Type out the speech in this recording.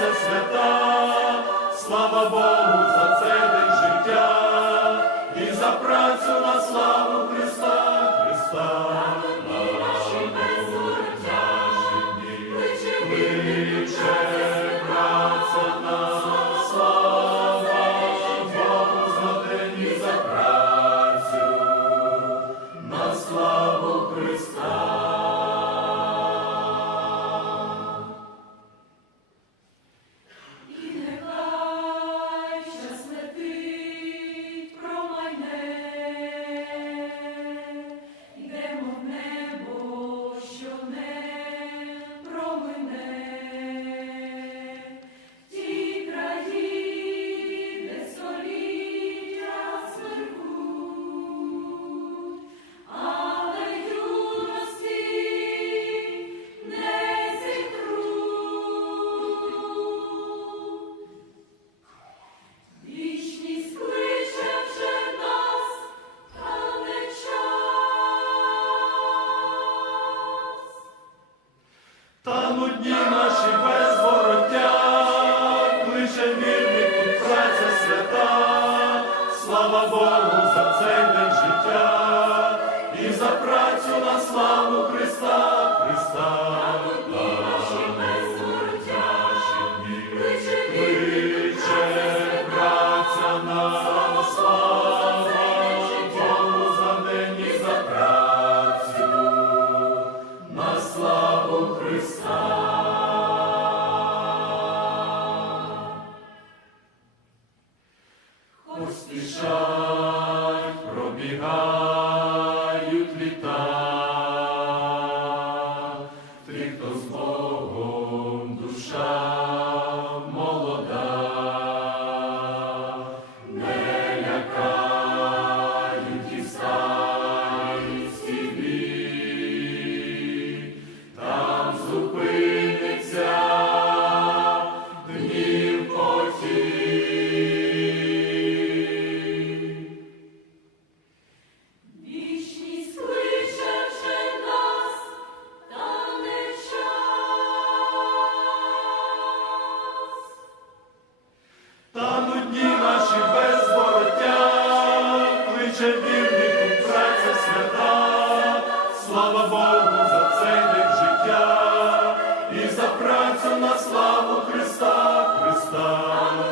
праця свята, слава Богу за цей день життя і за працю на славу Христа, Христа. Слава Богу за цей день життя і за працю на славу Христа, Христа. Кличе праця на славу Богу за день і за працю на славу Христа. Поспішать, пробігають дні наші без вороття, кличе у праця свята, слава Богу за цей день життя і за працю на славу Христа, Христа.